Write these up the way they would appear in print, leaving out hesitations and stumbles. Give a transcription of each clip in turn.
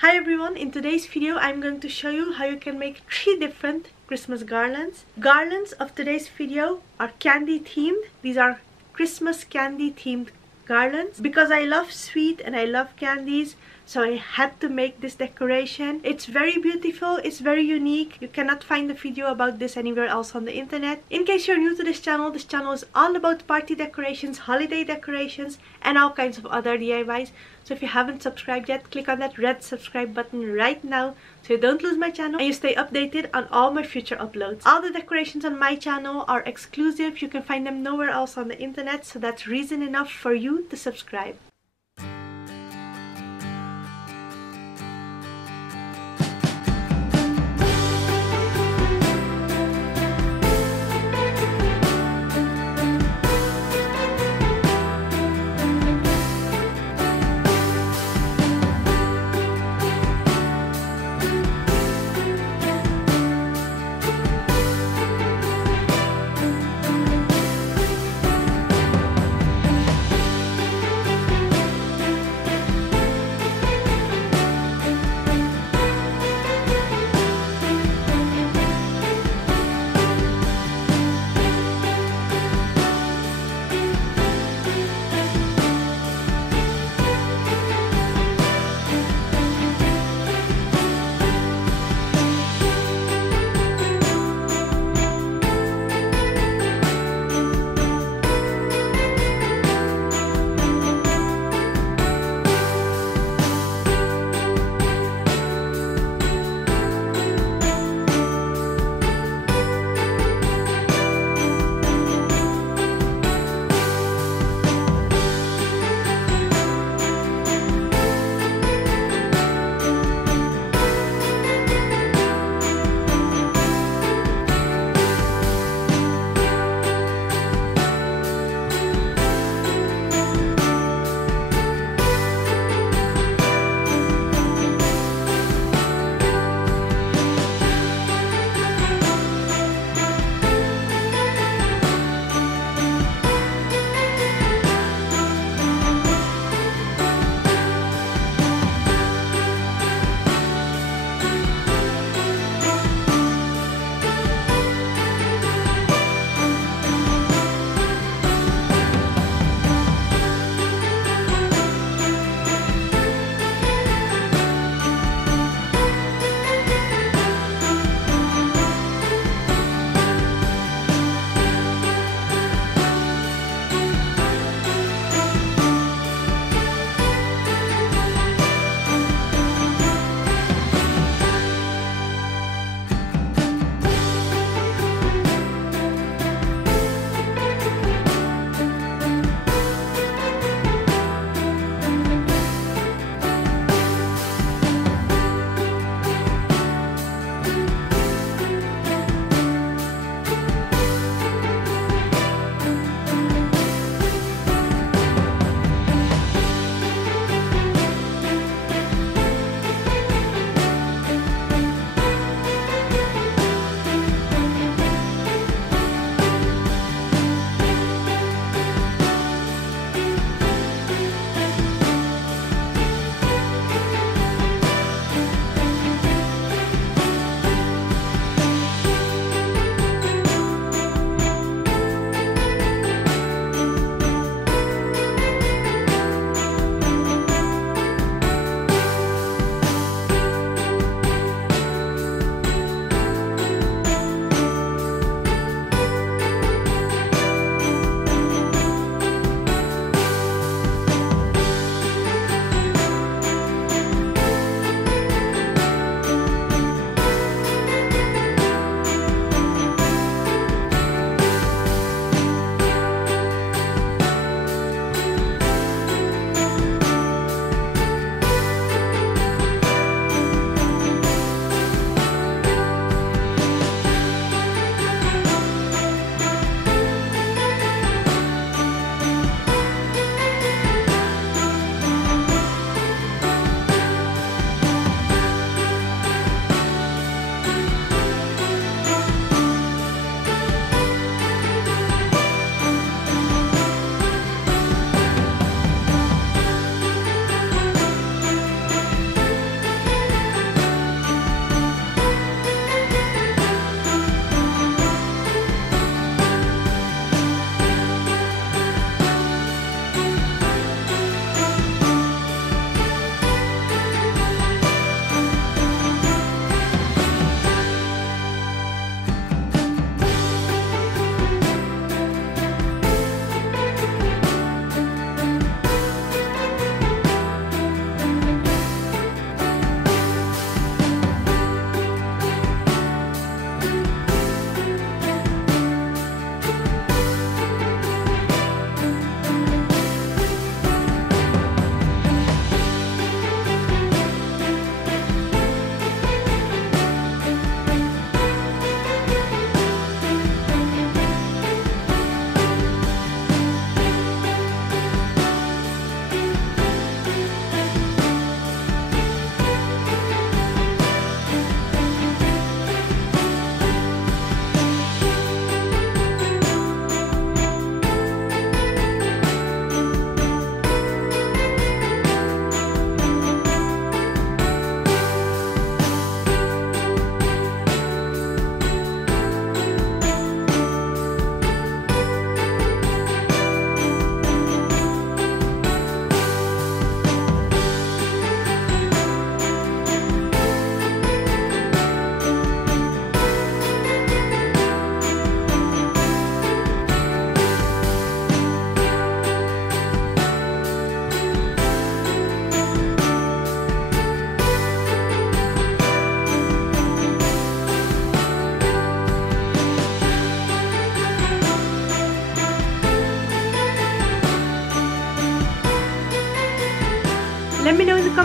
Hi everyone, in today's video I'm going to show you how you can make 3 different Christmas garlands. Garlands of today's video are candy themed. These are Christmas candy themed garlands. Because I love sweet and I love candies, so I had to make this decoration. It's very beautiful, it's very unique. You cannot find a video about this anywhere else on the internet. In case you're new to this channel is all about party decorations, holiday decorations, and all kinds of other DIYs. So if you haven't subscribed yet, click on that red subscribe button right now so you don't lose my channel and you stay updated on all my future uploads. All the decorations on my channel are exclusive. You can find them nowhere else on the internet, so that's reason enough for you to subscribe.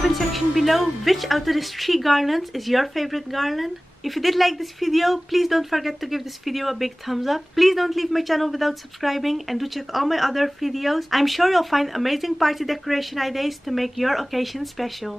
comment section below which out of these 3 garlands is your favorite garland. If you did like this video, please don't forget to give this video a big thumbs up. Please don't leave my channel without subscribing, and do check all my other videos. I'm sure you'll find amazing party decoration ideas to make your occasion special.